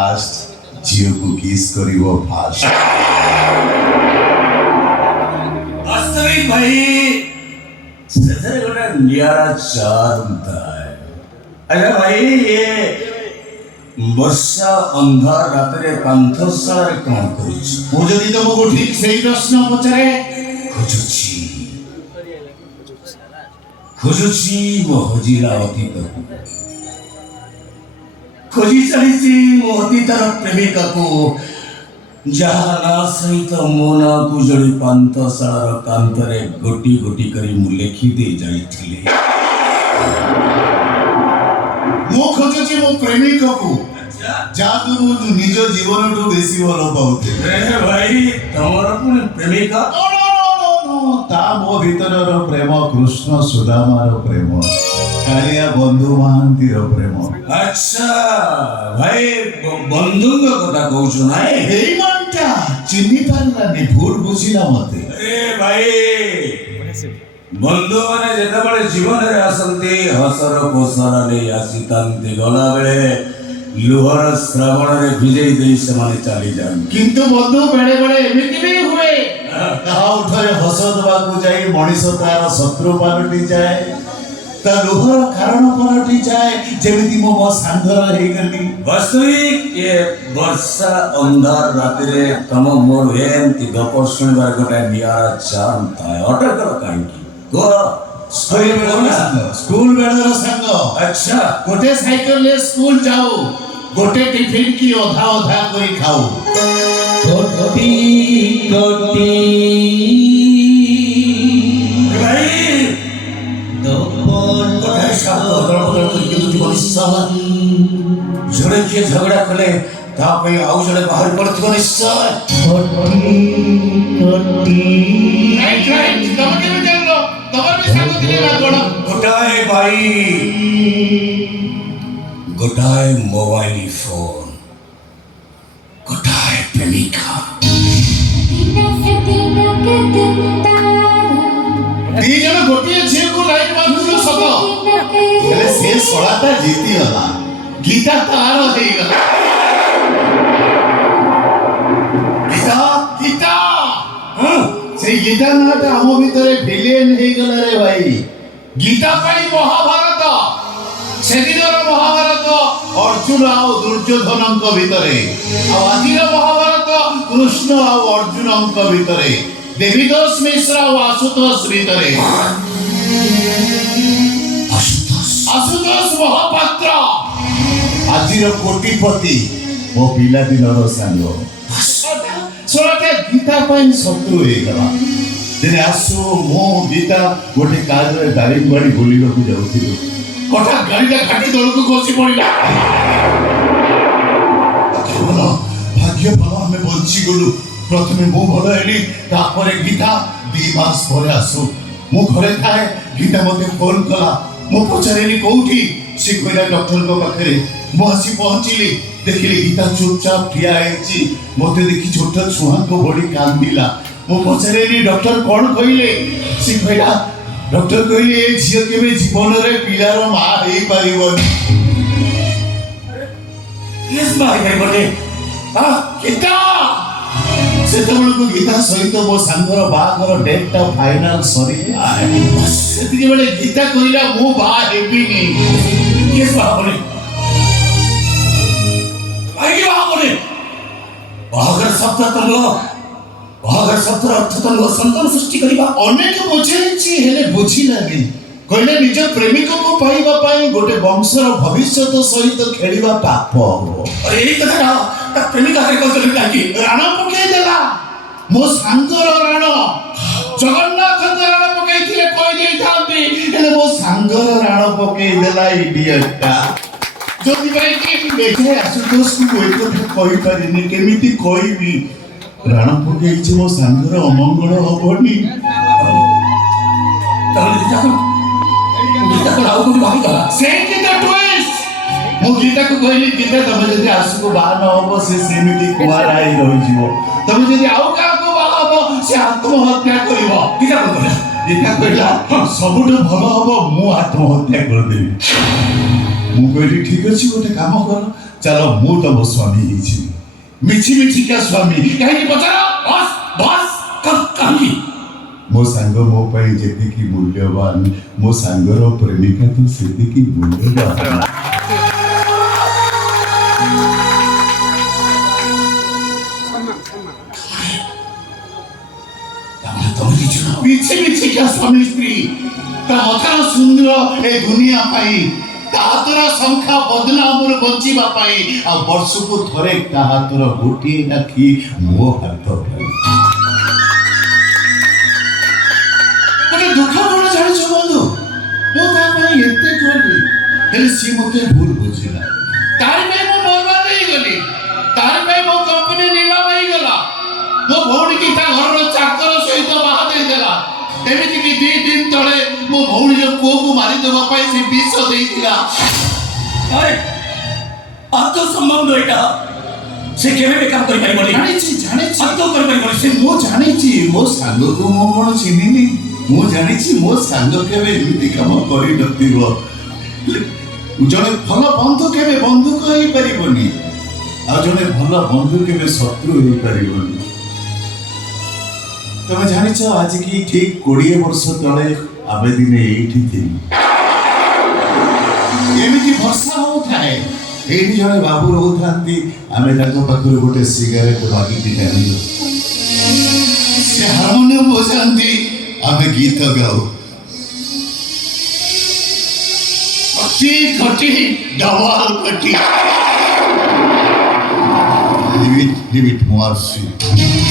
Last झील को किस करिवो फास्ट वास्तविक भाई ସେଥିରେ ଗୋଟେ ନିଆରା ଚାର୍ମ ଥାଏ। ଆଚ୍ଛା ଭାଇ ଇଏ ବର୍ଷା ଅନ୍ଧାର ରାତିରେ ପାନ୍ଥଶାଳାରେ କ'ଣ କରୁଛି? ମୁଁ ଯଦି ତମକୁ ଠିକ ସେଇ ପ୍ରଶ୍ନ ପଚାରେ ଖୋଜୁଛି ମୋ ହଜିଲା ଅତୀତକୁ, ଖୋଜି ଚାଲିଛି ମୋ ଅତୀତର ପ୍ରେମିକାକୁ ଯାହା ନା ସହିତ ମୋ ନାଁକୁ ଯୋଡ଼ି ପାନ୍ଥଶାଳାର କାନ୍ଥରେ ଗୋଟି ଗୋଟି କରି ମୁଁ ଲେଖିଦେଇ ଯାଇଥିଲି। ମୁଁ ଖୋଜୁଛି ମୋ ପ୍ରେମିକକୁ ଯାହାକୁ ମୁଁ ନିଜ ଜୀବନଠୁ ବେଶୀ ଭଲ ପାଉଥିଲି। ଭାଇ ତମର ପୁଣି ପ୍ରେମିକା? ତା ମୋ ଭିତରର ପ୍ରେମ କୃଷ୍ଣ ସୁଦାମାର ପ୍ରେମ, କାଳିଆ ବନ୍ଧୁ ମହାନ୍ତିର ପ୍ରେମ। ଆଚ୍ଛା ଭାଇ ବନ୍ଧୁଙ୍କ କଥା କହୁଛୁ ନାଇଁ? ଏଇ ମନଟା ଚିହ୍ନି ପାରିଲାନି, ଭୁଲ ବୁଝିଲା ମତେ। ଭାଇ ବନ୍ଧୁମାନେ ଯେତେବେଳେ ଜୀବନରେ ଆସନ୍ତି ହସର କୋସର ନେଇ ଆସିଥାନ୍ତି, ଗଲାବେଳେ ଲୁହର ଶ୍ରାବଣରେ ଭିଜେଇ ଦେଇ ସେମାନେ ଚାଲିଯାଆନ୍ତି। କିନ୍ତୁ ବନ୍ଧୁ ବେଳେ ବେଳେ ଏମିତି ବି ହୁଏ, ତା ଉଠରେ ହସ ଦେବାକୁ ଯାଇ ମଣିଷ ତାର ଶତ୍ରୁ ପାଲଟି ଯାଏ, ତା ଲୁହର କାରଣ ପାଲଟି ଯାଏ, ଯେମିତି ମୁଁ ମୋ ସାଙ୍ଗର ହେଇଗଲି। ବାସ୍ତବିକ ଏ ବର୍ଷା ଅନ୍ଧାର ରାତିରେ ତମ ମୋର ଏମିତି ଗପ ଶୁଣିବାର ଗୋଟେ ନିଆରା ଚାର୍ମ ଥାଏ। ଅଟକଳ କାହିଁକି? ସ୍କୁଲ ବେଳର ସାଙ୍ଗ। ଆଚ୍ଛା ଗୋଟେ ସାଇକେଲରେ ସ୍କୁଲ ଯାଉ, ଗୋଟେ ଟିଫିନ କି ଅଧା ଅଧା କରି ଖାଉ। କୋଟି କୋଟି ଭାଇ ଗୋଟାଏ ଶବ୍ଦ ଅଦଳବଦଳ କରିକି ଦୁଇଟି ନିଶ୍ଚୟ ଜଣେ କିଏ ଝଗଡ଼ା କଲେ ତା ପାଇଁ ଆଉ ଜଣେ ବାହାରି ପଡ଼ିଥିବ ନିଶ୍ଚୟ। ଗୋଟାଏ ଭାଇ ଗୋଟାଏ ମୋବାଇଲ ଫୋନ, ଗୋଟାଏ ପ୍ରେମିକା। ଦି ଜଣ ଗୋଟିଏ ଝିଅକୁ ଲାଇନ ମାରୁଥିଲୁ ସତ, ହେଲେ ସେ ଶଳାଟା ଜିତିଗଲା, ଗୀତା ତାର ହେଇଗଲା। ଗୀତା ସେଇ ଗୀତା ନାଁଟା ଆମ ଭିତରେ ଭିଲିଏନ ହେଇଗଲା ରେ ଭାଇ। ଗୀତା ପାଇଁ ମହାଭାରତ, ସେଦିନର ମହାଭାରତ ଅର୍ଜୁନ ଆଉ ଦୁର୍ଯ୍ୟୋଧନଙ୍କ ଭିତରେ, ଆଉ ଆଜିର ମହାଭାରତ କୃଷ୍ଣ ଆଉ ଅର୍ଜୁନଙ୍କ ଭିତରେ, ଦେବୀଦାସ ମିଶ୍ର ଆଉ ଆଶୁତୋଷ ଭିତରେ। ଆଶୁତୋଷ ମହାପାତ୍ର ଆଜିର କୋଟିପତି, ମୋ ପିଲାଦିନର ସାଙ୍ଗ। ଶଳାଟା ଗୀତା ପାଇଁ ଶତ୍ରୁ ହେଇଗଲା। ଦିନେ ଆସୁ ମୁଁ ଗୀତା ଗୋଟେ କାରରେ ଦାରିଙ୍ଗବାଡ଼ି ବୁଲିବାକୁ ଯାଉଥିଲୁ, ହଠାତ୍ ଗାଡ଼ିଟା ଘାଟି ତଳକୁ ଖସି ପଡ଼ିଲା। ଭାଗ୍ୟ ଭଲ ଆମେ ବଞ୍ଚିଗଲୁ। ପ୍ରଥମେ ମୁଁ ଭଲ ହେଲି, ତାପରେ ଗୀତା। 2 ମାସ ପରେ ଆସୁ ମୁଁ ଘରେ ଥାଏ, ଗୀତା ମୋତେ ଫୋନ କଲା। ମୁଁ ପଚାରିଲି କୋଉଠି, ସେ କହିଲା ଡକ୍ଟରଙ୍କ ପାଖରେ। ମୁଁ ଆସି ପହଞ୍ଚିଲି, ଦେଖିଲି ଗୀତା ଚୁପଚାପ ଠିଆ ହେଇଛି, ମୋତେ ଦେଖି ଛୋଟ ଛୁଆଙ୍କ ଭଳି କାନ୍ଦିଲା। ମୁଁ ପଚାରିଲି ଡକ୍ଟର କ'ଣ କହିଲେ? ସେ କହିଲା ଡକ୍ଟର କହିଲେ ଏ ଝିଅ କେବେ ଜୀବନରେ ପିଲାର ମା ହେଇପାରିବନି। ସେତେବେଳକୁ ଗୀତା ସହିତ ମୋ ସାଙ୍ଗର ବାହାଘର ଡେଟଟା ଫାଇନାଲ ସରିଲା। ସେତିକିବେଳେ ଗୀତା କହିଲା ମୁଁ ବାହା ହେବିନି। ବାହାଘର ଶବ୍ଦ ତ ନୁହଁ, ବାହାଘର ଶବ୍ଦର ଅର୍ଥ ତ ନୁହଁ ସନ୍ତାନ ସୃଷ୍ଟି କରିବା। ଅନେକ ବୁଝେଇଛି ହେଲେ ବୁଝିଲାନି। କହିଲେ ନିଜ ପ୍ରେମିକକୁ ପାଇବା ପାଇଁ ଗୋଟେ ବଂଶର ଭବିଷ୍ୟତ ସହିତ ଖେଳିବା ପାପ ହବ। ଏଇ କଥାଟା ତା ପ୍ରେମିକା କହିଲେ କାହିଁକି? ରାଣ ପକେଇଦେଲା, ମୋ ସାଙ୍ଗର ରାଣ। ଜଗନ୍ନାଥଙ୍କ ରାଣ ପକେଇଥିଲେ କହିଦେଇଥାନ୍ତି, ହେଲେ ମୋ ସାଙ୍ଗର ରାଣ ପକେଇଦେଲା ଇଡିୟଟଟା। ଯୋଉଥିପାଇଁ କି ଏଠାରେ ଆଶୁତୋଷକୁ ମୁଁ ଏ କଥା କହିପାରିନି, କେମିତି କହିବି? ରାଣ ପକେଇଛି ମୋ ସାଙ୍ଗର ଅମଙ୍ଗଳ ହବନି। ମୁଁ ଗୀତାକୁ କହିଲି ଗୀତା ତମେ ଯଦି ଆଶୁକୁ ବାହା ନ ହବ ସେ ସେମିତି କୁଆରା ହେଇ ରହିଯିବ, ତମେ ଯଦି ଆଉ କାହାକୁ ବାହା ହବ ସେ ଆତ୍ମହତ୍ୟା କରିବ। ଗୀତା କହିଲା ସବୁଠୁ ଭଲ ହବ ମୁଁ ଆତ୍ମହତ୍ୟା କରିଦେବି। ମୁଁ କହିଲି ଠିକ ଅଛି, ଗୋଟେ କାମ କର, चलो मु तो मो स्वामी ही मिछि मिछि का स्वामी कहीं पचार बस बस कहीं मो सांग मो पाई जेति की मूल्यवान मो सांगर प्रेमिका तो सेति की मूल्यवान मिछि मिछि का स्वामी स्त्री ता मथार सुंदर ए दुनिया पाई ताहातर संख्या बदनामर बंचिबा पाई आ वर्षको थरे ताहातर गोटी नाखी मो हाथ पाई मते दुख कोन जानि छ बंधु मो ता पाई एते करली हेले सी मते भूल बुझिला तार पे मो बर्बाद होई गली तार पे मो कंपनी नीलाम होई गला मो भौणी की ता घर चाकर सहित बाहा दे देला एमिति की 2 दिन तळे मो भौणी जो को को मारी देबा पाई से विष देइतिला अरे आतो संबंध एटा से केबे बेकअप करि पारिबनी जाने आतो करि पारिबनी से मो जाने मो सांग को मो कोन चिनिनी मो जाने मो सांग केबे एमिति काम करि नथिबो जने भल बंधु केबे बंधु कहि परिबनी आ जने भल बंधु केबे शत्रु होई परिबनी तमे जानि छ आज की ठीक 20 वर्ष तळे आबे दिने एठी थिली एमिति वर्षा होथाए एठी जने बाबू रहउथांती आमे ताको पाखरु गोटे सिगारेट बाकी दिने आनिलो से हारमोनियम बजांती आमे गीत गाऊ कटी कटी डबल कटी लिविट मार्सी कटी